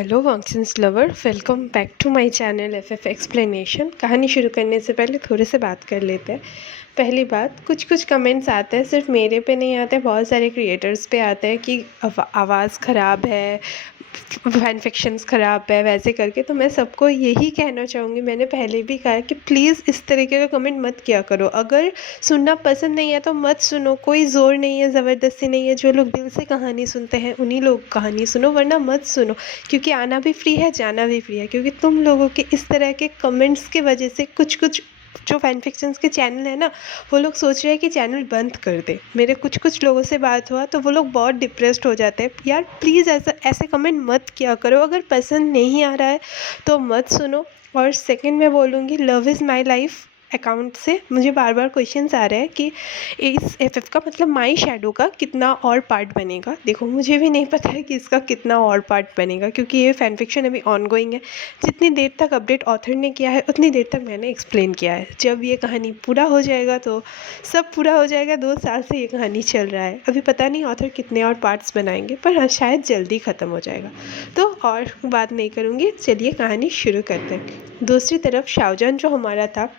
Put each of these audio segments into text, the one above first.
Hello वॉन्क्सन्स lover, welcome back to my channel F explanation. कहानी शुरू करने से पहले थोड़े से बात कर लेते हैं। पहली बात, कुछ कुछ कमेंट्स आते हैं, सिर्फ मेरे पे नहीं आते, बहुत सारे क्रिएटर्स पे आते हैं कि आवाज़ ख़राब है, फैन फिक्शंस ख़राब है, वैसे करके। तो मैं सबको यही कहना चाहूँगी, मैंने पहले भी कहा कि प्लीज़ इस तरीके का कमेंट मत किया करो। अगर सुनना पसंद नहीं है तो मत सुनो, कोई ज़ोर नहीं है, ज़बरदस्ती नहीं है। जो लोग दिल से कहानी सुनते हैं उन्हीं लोग कहानी सुनो, वरना मत सुनो। क्योंकि आना भी फ्री है, जाना भी फ्री है। क्योंकि तुम लोगों के इस तरह के कमेंट्स की वजह से कुछ कुछ जो फैन फिक्शंस के चैनल है ना, वो लोग सोच रहे हैं कि चैनल बंद कर दे। मेरे कुछ कुछ लोगों से बात हुआ तो वो लोग बहुत डिप्रेस्ड हो जाते हैं। यार प्लीज़ ऐसा ऐसे कमेंट मत किया करो। अगर पसंद नहीं आ रहा है तो मत सुनो। और सेकंड मैं बोलूँगी, love is my life account से मुझे बार बार क्वेश्चंस आ रहे हैं कि इस एफ का मतलब माई शैडो का कितना और पार्ट बनेगा। देखो, मुझे भी नहीं पता है कि इसका कितना और पार्ट बनेगा, क्योंकि ये फैन फिक्शन अभी ऑन गोइंग है। जितनी देर तक अपडेट ऑथर ने किया है उतनी देर तक मैंने एक्सप्लेन किया है। जब ये कहानी पूरा हो जाएगा तो सब पूरा हो जाएगा। 2 साल से ये कहानी चल रहा है, अभी पता नहीं ऑथर कितने और पार्ट्स बनाएंगे, पर हाँ, शायद जल्दी ख़त्म हो जाएगा। तो और बात नहीं करूँगी, चलिए कहानी शुरू करते हैं। दूसरी तरफ शाहजहान जो हमारा था,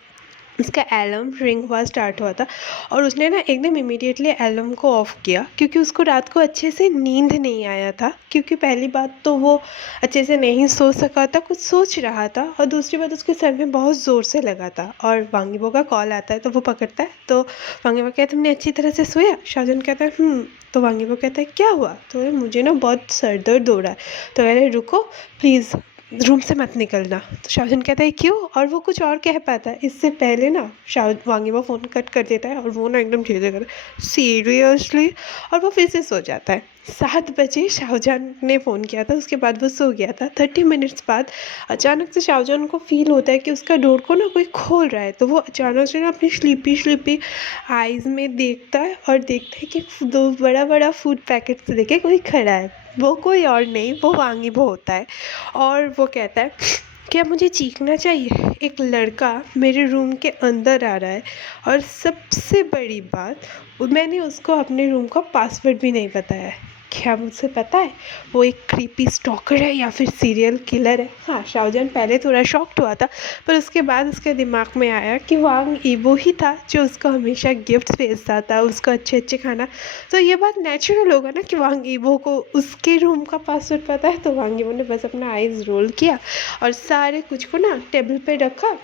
उसका एलम रिंग हुआ स्टार्ट हुआ था, और उसने ना एकदम इमीडिएटली एलम को ऑफ़ किया, क्योंकि उसको रात को अच्छे से नींद नहीं आया था। क्योंकि पहली बात तो वो अच्छे से नहीं सो सका था, कुछ सोच रहा था, और दूसरी बात उसके सर में बहुत ज़ोर से लगा था। और वांगीबो का कॉल आता है तो वो पकड़ता है, तो वांगीबो कहता है तुमने अच्छी तरह से सोया? शाहजहान कहता है तो वांगीबो कहता है क्या हुआ? तो मुझे ना बहुत सर दर्द हो रहा है। तो कह रहे रुको प्लीज़, रूम से मत निकलना। तो शाहजहान कहता है क्यों? और वो कुछ और कह पाता है इससे पहले ना वांगीबो फ़ोन कट कर देता है, और वो ना एकदम धीरे धीरे सीरियसली, और वो फिर से सो जाता है। 7 बजे शाहजहान ने फ़ोन किया था, उसके बाद वो सो गया था। 30 मिनट्स बाद अचानक से शाहजहान को फील होता है कि उसका डोर को ना कोई खोल रहा है। तो वो अचानक से ना अपनी स्लीपी स्लीपी आइज़ में देखता है, और देखता है कि 2 बड़ा फूड पैकेट से देखे कोई खड़ा है। वो कोई और नहीं, वो वांगीबो होता है। और वो कहता है क्या मुझे चीखना चाहिए? एक लड़का मेरे रूम के अंदर आ रहा है, और सबसे बड़ी बात, मैंने उसको अपने रूम का पासवर्ड भी नहीं बताया है। क्या मुझसे पता है वो एक क्रीपी स्टॉकर है या फिर सीरियल किलर है? हाँ, शाहजहान पहले थोड़ा शॉक्ड हुआ था, पर उसके बाद उसके दिमाग में आया कि वांग ईबो ही था जो उसको हमेशा गिफ्ट्स भेजता था, उसको अच्छे अच्छे खाना। तो ये बात नेचुरल होगा ना कि वांग ईबो को उसके रूम का पासवर्ड पता है। तो वांग ईबो ने बस अपना आइज़ रोल किया और सारे कुछ को ना टेबल पे रखा,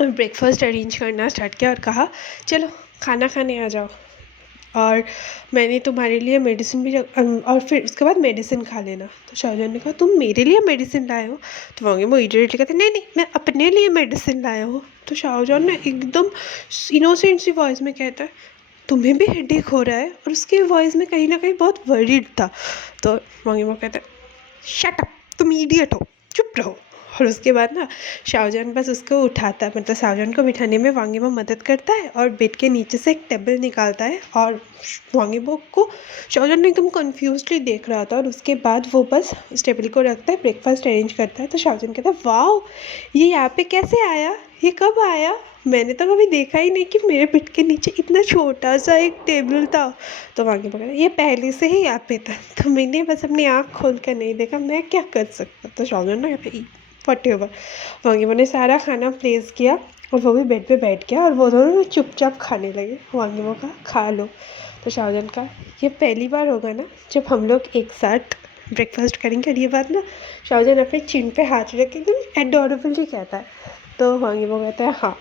और ब्रेकफास्ट अरेंज करना स्टार्ट किया, और कहा चलो खाना खाने आ जाओ, और मैंने तुम्हारे लिए मेडिसिन भी और फिर उसके बाद मेडिसिन खा लेना। तो शाहजहान ने कहा तुम मेरे लिए मेडिसिन लाए हो? तो वांगे वो इडियटली कहते नहीं नहीं, मैं अपने लिए मेडिसिन लाया हूँ। तो शाहजहान ने एकदम इनोसेंट सी वॉइस में कहता है तुम्हें भी हेडेक हो रहा है? और उसकी वॉइस में कहीं ना कहीं बहुत वरीड था। तो वांगे वो कहता है शट अप, तुम इडियट हो, चुप रहो। और उसके बाद ना शाहजहान बस उसको उठाता है, मतलब शाहजहान को बिठाने में वांगीबो मदद करता है, और बेड के नीचे से एक टेबल निकालता है, और वांगीबो को शाहजहान ने एकदम कन्फ्यूजली देख रहा था। और उसके बाद वो बस उस टेबल को रखता है, ब्रेकफास्ट अरेंज करता है। तो शाहजहान कहता है वाह, ये यहाँ पे कैसे आया? ये कब आया? मैंने तो कभी देखा ही नहीं कि मेरे बेड के नीचे इतना छोटा सा एक टेबल था। तो वांगीबो कहता ये पहले से ही यहाँ पे था, तो मैंने बस अपनी आँख खोल कर नहीं देखा, मैं क्या कर सकता। तो शाहजहान ना यहाँ पे फटे ओवर, वांगीबो ने सारा खाना प्लेस किया, और वो भी बेड पे बैठ गया, और वो दोनों चुपचाप खाने लगे। वांगीबो का खा लो। तो शाहजहान का ये पहली बार होगा ना जब हम लोग एक साथ ब्रेकफास्ट करेंगे। और ये बात ना शाहजहान अपने चिन पे हाथ रख के एकदम एडोरेबली कहता है। तो वांगीबो कहता है हाँ,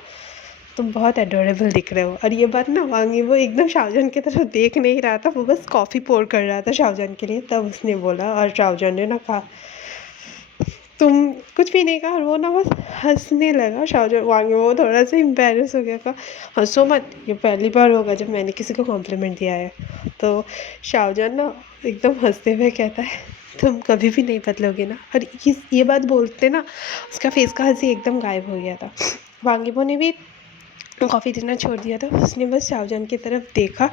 तुम बहुत एडोरेबल दिख रहे हो। और ये बात ना वांगीबो एकदम शाहजहान की तरफ देख नहीं रहा था, वो बस कॉफ़ी पोर कर रहा था शाहजहान के लिए। तब उसने बोला, और शाहजहान ने ना कहा तुम कुछ भी नहीं कहा, और वो ना बस हंसने लगा। शाहजहान वांगीबो थोड़ा सा एम्बेरस हो गया, कहा हंसो मत, ये पहली बार होगा जब मैंने किसी को कॉम्प्लीमेंट दिया है। तो शाहजहान ना एकदम हंसते हुए कहता है तुम कभी भी नहीं बदलोगे ना। और ये बात बोलते ना उसका फेस का हंसी एकदम गायब हो गया था। वांगीबो ने भी कॉफ़ी देना छोड़ दिया था, उसने बस शाहजहान की तरफ देखा,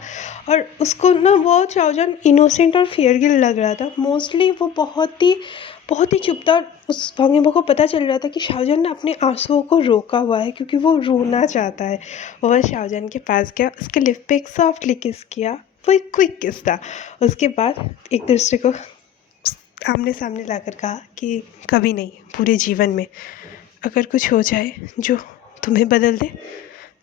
और उसको ना बहुत शाहजहान इनोसेंट और फेयरगिल लग रहा था। मोस्टली वो बहुत ही चुप था, और उस वांगीबो को पता चल रहा था कि शाहजहान ने अपने आंसुओं को रोका हुआ है, क्योंकि वो रोना चाहता है। वो बस शाहजहान के पास गया, उसके लिप पे एक सॉफ्टली किस किया, वो एक क्विक किस था। उसके बाद एक दूसरे को आमने सामने लाकर कहा कि कभी नहीं, पूरे जीवन में अगर कुछ हो जाए जो तुम्हें बदल दे।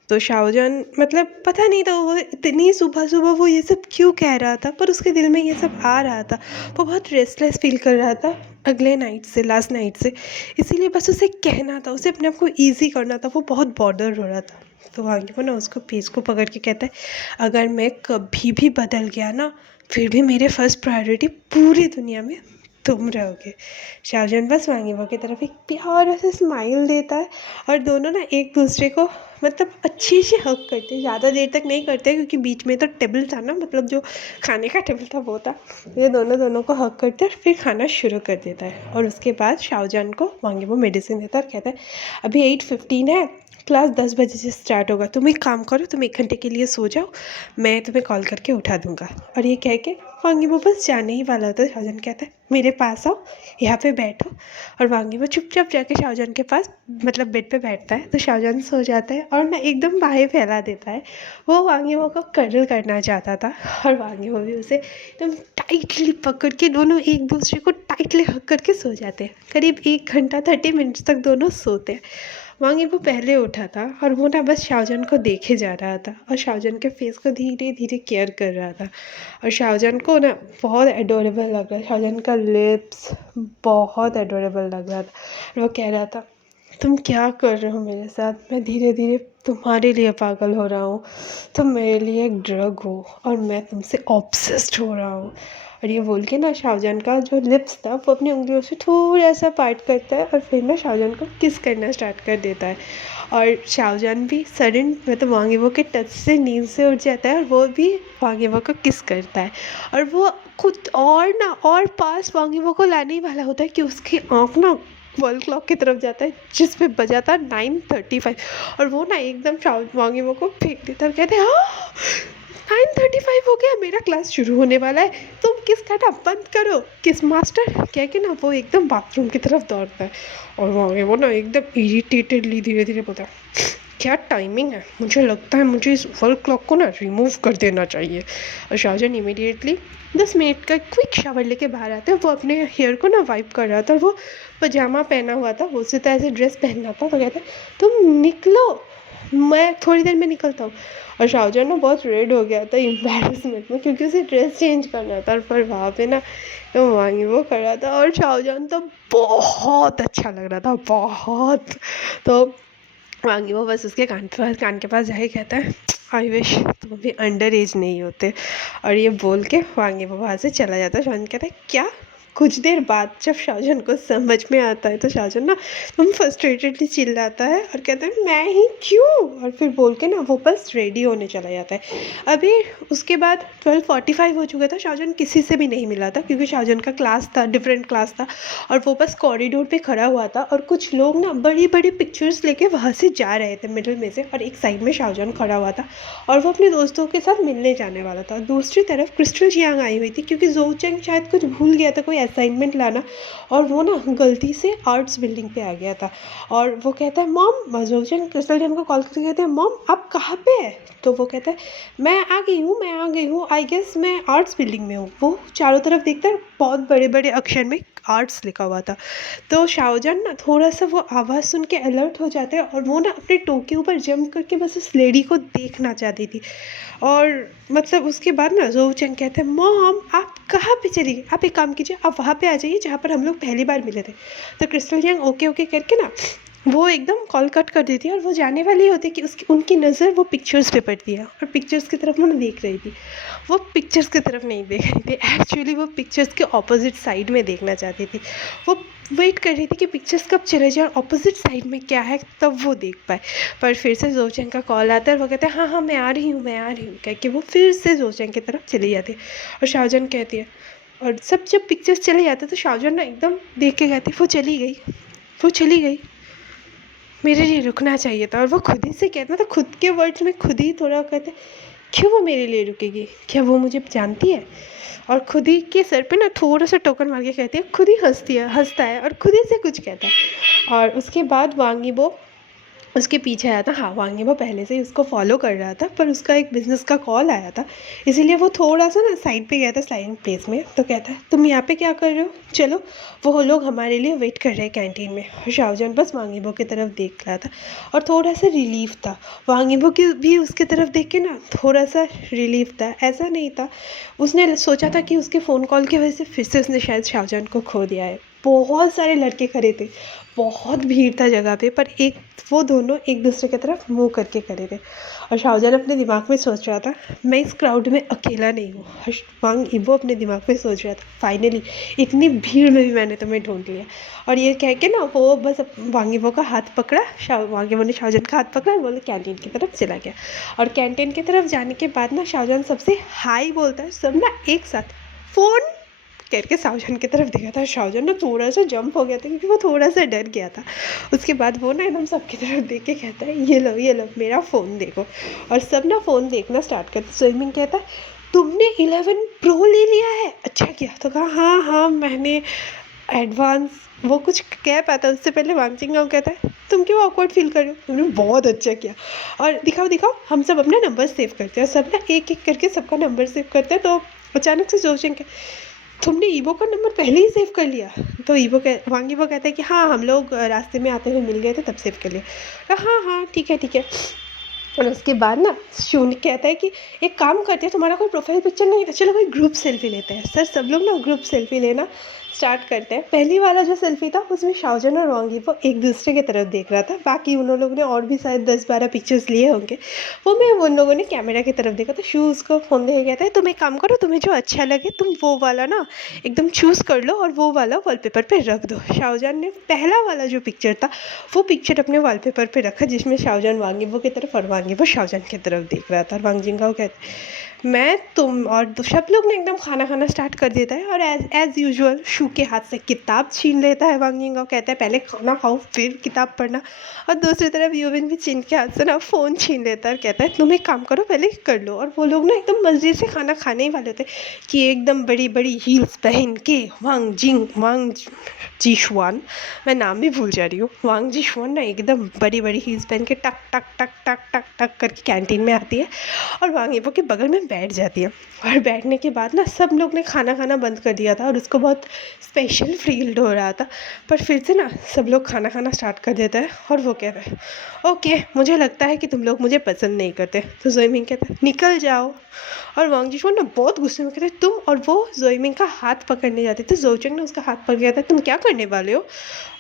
तो शाहजहान मतलब पता नहीं था वो इतनी सुबह सुबह वो ये सब क्यों कह रहा था, पर उसके दिल में ये सब आ रहा था। वो बहुत रेस्टलेस फील कर रहा था अगले नाइट से, लास्ट नाइट से, इसीलिए बस उसे कहना था, उसे अपने आप को ईज़ी करना था। वो बहुत बॉर्डर हो रहा था। तो आगे वो ना उसको फेस को पकड़ के कहता है, अगर मैं कभी भी बदल गया ना, फिर भी मेरे फर्स्ट प्रायोरिटी पूरी दुनिया में तुम रहोगे। शाहजहान बस वांगीबो की तरफ एक प्यारा सा स्माइल देता है और दोनों ना एक दूसरे को मतलब अच्छी से हग करते हैं। ज़्यादा देर तक नहीं करते क्योंकि बीच में तो टेबल था ना, मतलब जो खाने का टेबल था वो था। ये दोनों को हग करते हैं, फिर खाना शुरू कर देता है। और उसके बाद शाहजहान को वांगीबो मेडिसिन देता है और कहता है, अभी 8:15 है, क्लास 10 बजे से स्टार्ट होगा, तुम एक काम करो, तुम 1 घंटे के लिए सो जाओ, मैं तुम्हें कॉल करके उठा दूंगा। और ये कह के वांगीबो बस जाने ही वाला होता है। शाहजहान कहता है, मेरे पास आओ, यहाँ पे बैठो। और वांगीबो चुपचाप जाके शाहजहान के पास मतलब बेड पे बैठता है। तो शाहजहान सो जाता है और ना एकदम बाहें फैला देता है। वो वांगीबो को कर्नल करना चाहता था और वांगीबो भी उसे एकदम टाइटली पकड़ के दोनों एक दूसरे को टाइटली हग करके सो जाते हैं। करीब 1 घंटा 30 मिनट्स तक दोनों सोते हैं। वांगीबो पहले उठा था और वो ना बस शाहजहान को देखे जा रहा था और शाहजहान के फेस को धीरे धीरे केयर कर रहा था। और शाहजहान को ना बहुत एडोरेबल लग रहा है, शाहजहान का लिप्स बहुत एडोरेबल लग रहा था। और वो कह रहा था, तुम क्या कर रहे हो मेरे साथ, मैं धीरे धीरे तुम्हारे लिए पागल हो रहा हूँ, तुम मेरे लिए एक ड्रग हो और मैं तुमसे ऑब्सेस्ड हो रहा हूँ। और ये बोल के ना शाहजहान का जो लिप्स था वो अपनी उंगलियों से थोड़ा सा पार्ट करता है और फिर ना शाहजहान को किस करना स्टार्ट कर देता है। और शाहजहान भी सडन मतलब वांगीबो के टच से नींद से उठ जाता है और वो भी वांगीबो को किस करता है। और वो खुद और ना और पास वांगीबो को लाने ही वाला होता है कि उसकी आँख ना वर्ल्ड क्लॉक की तरफ जाता है जिस पे बजा था 9:35। और वो ना एकदम वांगीबो को फेंक देता है और कहते हैं, हाँ 9:35 हो गया, मेरा क्लास शुरू होने वाला है, तुम किस करना बंद करो, किस मास्टर कह के ना वो एकदम बाथरूम की तरफ दौड़ता है। और वो ना एकदम इरिटेटेडली धीरे धीरे बोलता है, क्या टाइमिंग है, मुझे लगता है मुझे इस वर्ल्ड क्लॉक को ना रिमूव कर देना चाहिए। और शाहजहान इमीडिएटली 10 मिनट का क्विक शावर लेके बाहर आता है। वो अपने हेयर को ना वाइप कर रहा था और वो पजामा पहना हुआ था, वो उसी तरह से ड्रेस पहनना था। तो कहता है, तुम निकलो, मैं थोड़ी देर में निकलता हूँ। और शाहजहान ना बहुत रेड हो गया था एम्बेरसमेंट में क्योंकि उसे ड्रेस चेंज करना था। पर वहाँ पे ना तो वांगीबो खड़ा था और शाहजहान तो बहुत अच्छा लग रहा था, बहुत। तो वांगीबो बस उसके कान के पास जाके कहता है, आई विश तुम अभी अंडर एज नहीं होते। और ये बोल के वांगीबो वहाँ से चला जाता है। शाहजहान कहता है, क्या? कुछ देर बाद जब शाहजहान को समझ में आता है तो शाहजहान ना तुम फ्रस्ट्रेटेडली चिल्लाता है और कहता है, मैं ही क्यों? और फिर बोल के ना वो बस रेडी होने चला जाता है। अभी उसके बाद 12:45 हो चुका था। शाहजहान किसी से भी नहीं मिला था क्योंकि शाहजहान का क्लास था, डिफरेंट क्लास था। और वो बस कॉरिडोर पे खड़ा हुआ था और कुछ लोग ना बड़ी बड़ी पिक्चर्स लेके वहाँ से जा रहे थे मिडिल में से, और एक साइड में शाहजहान खड़ा हुआ था और वो अपने दोस्तों के साथ मिलने जाने वाला था। दूसरी तरफ क्रिस्टल जियांग आई हुई थी क्योंकि जोऊ चेंग शायद कुछ भूल गया था, कोई असाइनमेंट लाना, और वो ना गलती से आर्ट्स बिल्डिंग पे आ गया था। और वो कहता है, मॉम, जोऊ चेंग क्रिस्टल जियांग को कॉल करके कहते हैं, मॉम आप कहाँ पे है? तो वो कहता है, मैं आ गई हूँ, आई गेस मैं आर्ट्स बिल्डिंग में हूँ। वो चारों तरफ देखता है, बहुत बड़े बड़े अक्षर में आर्ट्स लिखा हुआ था। तो शाहजहान ना थोड़ा सा वो आवाज़ सुन के अलर्ट हो जाता है और वो ना अपने टो के ऊपर जंप करके बस उस लेडी को देखना चाहती थी। और मतलब उसके बाद ना जोऊ चेंग कहते हैं, मॉम आप कहाँ पे चली गई, आप एक काम कीजिए, आप वहाँ पे आ जाइए जहाँ पर हम लोग पहली बार मिले थे। तो क्रिस्टल जियांग ओके ओके करके ना वो एकदम कॉल कट कर देती है और वो जाने वाली होती है कि उसकी उनकी नज़र वो पिक्चर्स पे पड़ती है और पिक्चर्स की तरफ वो ना देख रही थी। वो पिक्चर्स की तरफ नहीं देख रही थी, एक्चुअली वो पिक्चर्स के ऑपोजिट साइड में देखना चाहती थी। वो वेट कर रही थी कि पिक्चर्स कब चले जाए और ऑपोजिट साइड में क्या है तब वो देख पाए। पर फिर से जोऊ चेंग का कॉल आता है और वो कहते हैं, हाँ हाँ मैं आ रही हूँ कह के वो फिर से जोऊ चेंग की तरफ चली जाती है। और शाहजहान कहती है, और सब जब पिक्चर्स चले जाते तो शाहजहान ना एकदम देख के कहती है, वो चली गई, मेरे लिए रुकना चाहिए था। और वो खुद ही से कहता, मतलब खुद के वर्ड्स में खुद ही थोड़ा कहते, क्यों वो मेरे लिए रुकेगी, क्या वो मुझे जानती है? और खुद ही के सर पे ना थोड़ा सा टोकन मार के कहती है, खुद ही हंसता है और खुद ही से कुछ कहता है। और उसके बाद वांगीबो उसके पीछे आया था। हाँ, वांग यीबो पहले से ही उसको फ़ॉलो कर रहा था, पर उसका एक बिज़नेस का कॉल आया था, इसीलिए वो थोड़ा-सा ना साइड पे गया था स्लाइडिंग प्लेस में। तो कहता है, "तुम यहाँ पे क्या कर रहे हो? चलो।" वो लोग हमारे लिए वेट कर रहे हैं कैंटीन में। और शाओजन बस वांग यीबो की तरफ देख रहा था और थोड़ा-सा रिलीफ़ था। वांग यीबो की भी उसकी तरफ देख के ना थोड़ा-सा रिलीफ़ था, ऐसा नहीं था। उसने सोचा था कि उसके फ़ोन कॉल की वजह से फिर से उसने शायद शाओजन को खो दिया है। बहुत सारे लड़के खड़े थे, बहुत भीड़ था जगह पे, पर वो दोनों एक दूसरे की तरफ मुँह करके खड़े थे और शाहजहां अपने दिमाग में सोच रहा था, मैं इस क्राउड में अकेला नहीं हूँ। और वांग यीबो अपने दिमाग में सोच रहा था, फाइनली इतनी भीड़ में भी मैंने तुम्हें ढूंढ लिया। और ये कह के ना वो बस वांग यीबो का हाथ पकड़ा, वांग यीबो ने शाहजहां का हाथ पकड़ा और बोले कैंटीन की तरफ चला गया। और कैंटीन की तरफ जाने के बाद ना शाहजहां सबसे हाई बोलता है, सब ना एक साथ फ़ोन करके शाहजहां की तरफ देखा था। शाहजहां ना थोड़ा सा जंप हो गया था क्योंकि वो थोड़ा सा डर गया था। उसके बाद वो ना एकदम सबकी तरफ देख के कहता है, ये लो मेरा फ़ोन देखो। और सब ना फ़ोन देखना स्टार्ट करते। स्विमिंग कहता है, तुमने 11 प्रो ले लिया है, अच्छा किया। तो कहा, हाँ हाँ मैंने एडवांस, वो कुछ कह पाता उससे पहले वांग जिंगाओ कहता है, तुम क्यों ऑकवर्ड फील कर रहे हो, तुमने बहुत अच्छा किया। और दिखाओ दिखाओ, हम सब अपना नंबर सेव करते हैं। सब ना एक एक करके सबका नंबर सेव करते हैं। तो अचानक से सोचेंगे, तुमने ईबो का नंबर पहले ही सेव कर लिया। तो वांग ईबो कहता है कि हाँ, हम लोग रास्ते में आते हुए मिल गए थे तब सेव कर लिया। हाँ हाँ ठीक है ठीक है। और उसके बाद ना शून्य कहता है कि एक काम करते हैं, तुम्हारा कोई प्रोफाइल पिक्चर नहीं था, चलो कोई ग्रुप सेल्फी लेते हैं। सर सब लोग ना ग्रुप सेल्फी लेना स्टार्ट करते हैं। पहली वाला जो सेल्फी था उसमें शाओजन और वांग यीबो एक दूसरे की तरफ देख रहा था, बाकी उन लोगों ने और भी शायद 10-12 पिक्चर्स लिए होंगे। वो में उन लोगों ने कैमरा की तरफ देखा तो शूज़ को फ़ोन देके कहता है, तुम एक काम करो, तुम्हें जो अच्छा लगे तुम वो वाला ना एकदम चूज़ कर लो और वो वाला वॉलपेपर पे रख दो। शाओजन ने पहला वाला जो पिक्चर था वो पिक्चर अपने वॉलपेपर पे रखा, जिसमें शाओजन वांग यीबो की तरफ और वांग यीबो शाओजन की तरफ देख रहा था। और वांग जिंगाओ कहते, मैं तुम और सब लोग ने एकदम खाना खाना स्टार्ट कर देता है। और एज यूजुअल शू के हाथ से किताब छीन लेता है। वांग जिंगाओ कहता है, पहले खाना खाओ फिर किताब पढ़ना। और दूसरी तरफ यूविन भी चीन के हाथ से ना फ़ोन छीन लेता है और कहता है, तुम एक काम करो, पहले कर लो। और वो लोग ना एकदम मज़े से खाना खाने ही वाले थे कि एकदम बड़ी बड़ी हील्स पहन के वांग जिशवान, मैं नाम भी भूल जा रही हूँ, वांग जिशवान ना एकदम बड़ी बड़ी हील्स पहन के टक टक टक टक टक टक करके कैंटीन में आती है और वांग यीबो के बगल में बैठ जाती है। और बैठने के बाद ना सब लोग ने खाना खाना बंद कर दिया था और उसको बहुत स्पेशल फील हो रहा था। पर फिर से ना सब लोग खाना खाना स्टार्ट कर देता है और वो कहता है, ओके मुझे लगता है कि तुम लोग मुझे पसंद नहीं करते। तो ज़ोइमिंग कहता है, निकल जाओ। और वांग जिशवान ना बहुत गुस्से में कहता है, तुम। और वो ज़ोइमिंग का हाथ पकड़ने जाते तो जोचंग ने उसका हाथ पकड़ कहता है, तुम क्या करने वाले हो।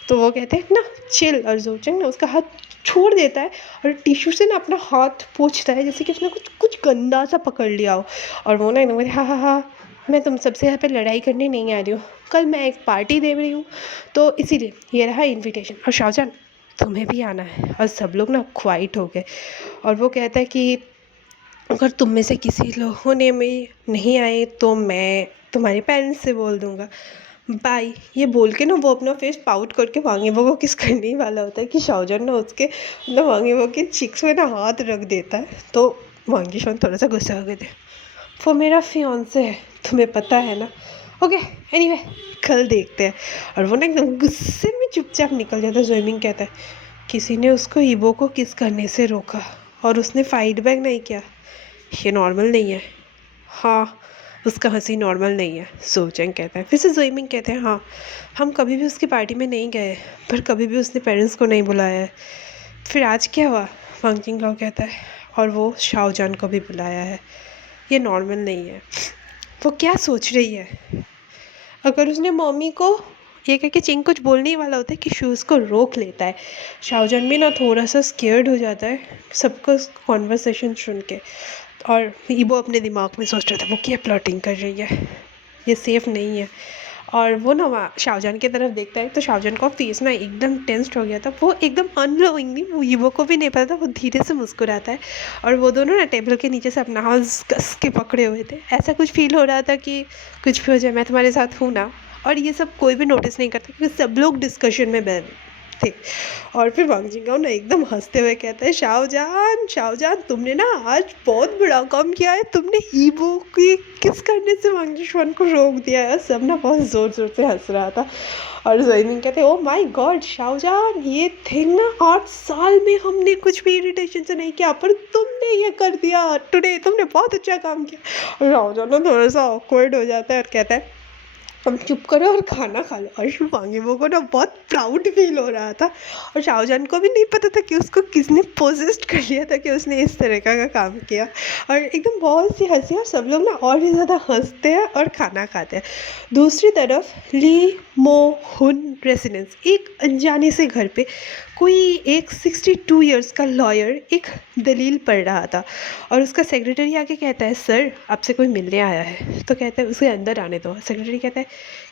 तो वो कहते हैं ना चिल। और जोचंग ने उसका हाथ छोड़ देता है और टिश्यू से ना अपना हाथ पोंछता है, जैसे कि उसने कुछ कुछ गंदा सा पकड़ लिया हो। और वो ना एकदम कहते, हाँ हाँ हाँ, मैं तुम सबसे यहाँ पे लड़ाई करने नहीं आ रही हूँ, कल मैं एक पार्टी दे रही हूँ तो इसीलिए ये रहा इनविटेशन। और शाहजहां तुम्हें भी आना है। और सब लोग ना क्वाइट हो गए। और वो कहता है कि अगर तुम में से किसी लोगों ने में नहीं आए तो मैं तुम्हारे पेरेंट्स से बोल दूँगा, बाय। ये बोल के ना वो अपना फेस पाउट करके वांग यीबो को किस करने ही वाला होता है कि शाओजन ना उसके मतलब वांग यीबो के चिक्स में ना हाथ रख देता है। तो वांग जिशवान थोड़ा सा गुस्सा हो गए थे, वो मेरा फियांसे है, तुम्हें पता है ना। ओके एनीवे, कल देखते हैं। और वो ना एकदम गुस्से में चुपचाप निकल जाता है। ज़ोइमिंग कहता है, किसी ने उसको ईबो को किस करने से रोका और उसने फाइट बैक नहीं किया, ये नॉर्मल नहीं है। हाँ, उसका हंसी नॉर्मल नहीं है, सोचेंग कहता है। फिर से ज़ोइमिंग कहते हैं, हाँ हम कभी भी उसकी पार्टी में नहीं गए, पर कभी भी उसने पेरेंट्स को नहीं बुलाया है। फिर आज क्या हुआ, वांग जिंगाओ कहता है, और वो शाओजहां को भी बुलाया है, ये नॉर्मल नहीं है। वो क्या सोच रही है, अगर उसने मम्मी को ये कह के चिंग कुछ बोलने ही वाला होता है कि शूज़ को रोक लेता है। शाओजहां भी ना थोड़ा सा स्केयर्ड हो जाता है सबको कॉन्वर्सेशन सुन के। और ईबो अपने दिमाग में सोच रहा था, वो क्या प्लॉटिंग कर रही है, ये सेफ़ नहीं है। और वो ना वहाँ शाओजहां की तरफ देखता है तो शाओजहां का फेस ना एकदम टेंस्ड हो गया था। वो एकदम अननोइंगली, वो ईबो को भी नहीं पता था, वो धीरे से मुस्कुराता है। और वो दोनों ना टेबल के नीचे से अपना हाथ कस के पकड़े हुए थे, ऐसा कुछ फील हो रहा था कि कुछ भी हो जाए मैं तुम्हारे साथ हूँ ना। और ये सब कोई भी नोटिस नहीं करता क्योंकि सब लोग डिस्कशन में थे। और फिर वांग जिंगाओ ना एकदम हंसते हुए कहता है, शाहजहान तुमने ना आज बहुत बड़ा काम किया है, तुमने ईबो की किस करने से वांग जिशुआन को रोक दिया है। सब ना बहुत ज़ोर ज़ोर से हंस रहा था। और ज़ोइनिंग कहते, ओ माय गॉड शाहजहान, ये थिंग ना 8 साल में हमने कुछ भी इरिटेशन से नहीं किया, पर तुमने ये कर दिया टुडे, तुमने बहुत अच्छा काम किया। और शाहजहान ना थोड़ा सा ऑकवर्ड हो जाता है और कहता है, अब चुप करो और खाना खा लो। और वांगीमो को ना बहुत प्राउड फील हो रहा था, और शाहजहान को भी नहीं पता था कि उसको किसने पोजेस्ट कर लिया था कि उसने इस तरह का काम किया। और एकदम बहुत सी हंसी, और सब लोग ना और भी ज़्यादा हंसते हैं और खाना खाते हैं। दूसरी तरफ ली मो हुन रेसिडेंस, एक अनजाने से घर पे कोई एक 62 इयर्स का लॉयर एक दलील पढ़ रहा था, और उसका सेक्रेटरी आके कहता है, सर आपसे कोई मिलने आया है। तो कहता है उसे अंदर आने दो। सेक्रेटरी कहता है,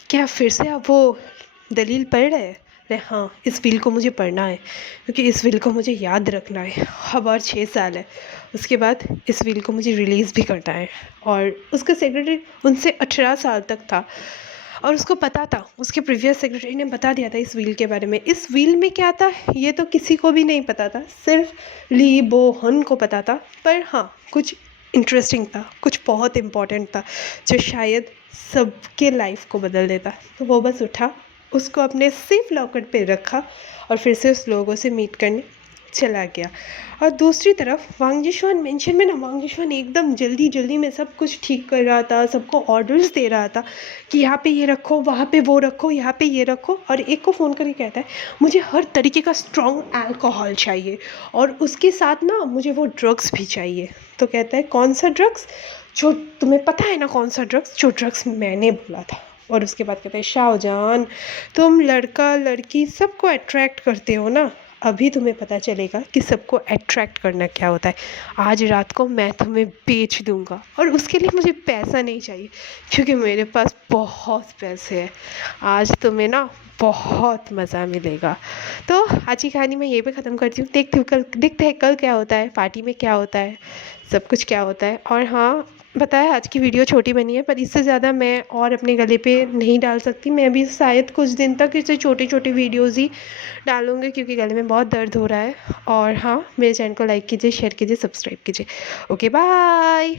क्या फिर से आप वो दलील पढ़ रहे हैं? अरे हाँ, इस विल को मुझे पढ़ना है, क्योंकि इस विल को मुझे याद रखना है। अब और 6 साल है, उसके बाद इस विल को मुझे रिलीज़ भी करना है। और उसका सेक्रेटरी उनसे 18 साल तक था, और उसको पता था, उसके प्रीवियस सेक्रेटरी ने बता दिया था इस व्हील के बारे में। इस व्हील में क्या था ये तो किसी को भी नहीं पता था, सिर्फ ली बो हन को पता था। पर हाँ, कुछ इंटरेस्टिंग था, कुछ बहुत इम्पोर्टेंट था, जो शायद सबके लाइफ को बदल देता। तो वो बस उठा, उसको अपने सेफ लॉकर पे रखा, और फिर से उस लोगों से मीट करने चला गया। और दूसरी तरफ वांग जिशुआन मेंशन में ना, वांग जिशुआन एकदम जल्दी जल्दी में सब कुछ ठीक कर रहा था, सबको ऑर्डर्स दे रहा था कि यहाँ पे ये रखो, वहाँ पे वो रखो, यहाँ पे ये रखो। और एक को फ़ोन करके कहता है, मुझे हर तरीके का स्ट्रॉन्ग अल्कोहल चाहिए, और उसके साथ ना मुझे वो ड्रग्स भी चाहिए। तो कहता है, कौन सा ड्रग्स? जो तुम्हें पता है ना कौन सा ड्रग्स, जो ड्रग्स मैंने बोला था। और उसके बाद कहते हैं, शाहजहान तुम लड़का लड़की सबको अट्रैक्ट करते हो ना, अभी तुम्हें पता चलेगा कि सबको अट्रैक्ट करना क्या होता है। आज रात को मैं तुम्हें बेच दूंगा, और उसके लिए मुझे पैसा नहीं चाहिए, क्योंकि मेरे पास बहुत पैसे हैं। आज तुम्हें ना बहुत मज़ा मिलेगा। तो आज की कहानी मैं यहीं पे ख़त्म करती हूँ। देखते हैं कल क्या होता है, पार्टी में क्या होता है, सब कुछ क्या होता है। और हाँ, बताया आज की वीडियो छोटी बनी है, पर इससे ज़्यादा मैं और अपने गले पे नहीं डाल सकती। मैं भी शायद कुछ दिन तक इसे छोटी छोटी वीडियोज़ ही डालूँगी, क्योंकि गले में बहुत दर्द हो रहा है। और हाँ, मेरे चैनल को लाइक कीजिए, शेयर कीजिए, सब्सक्राइब कीजिए। Okay bye.